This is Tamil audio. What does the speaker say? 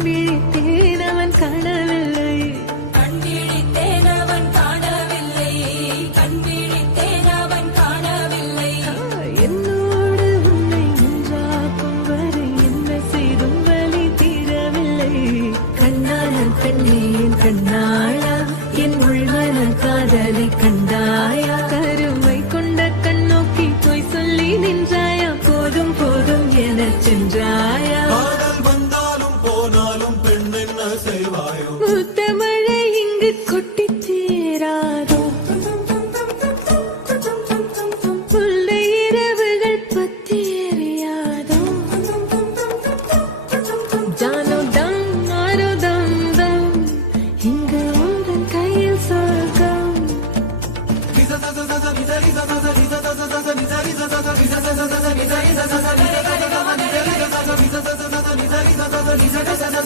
விழித்தேன் அவன் காணவில்லை, கண் விழித்தேன் அவன் காணவில்லை, கண் விழித்தேன் அவன் காணவில்லை. என்னோடு உன்னை ஒன்றாக்கும் வரை என்ன செய்தும் வலி தீரவில்லை. கண்ணான பெண்ணே என் கண்ணாளா, என் உள்மன காதலை கண்டாயா? கருமை கொண்ட கண்ணோக்கி போய் சொல்லி நின்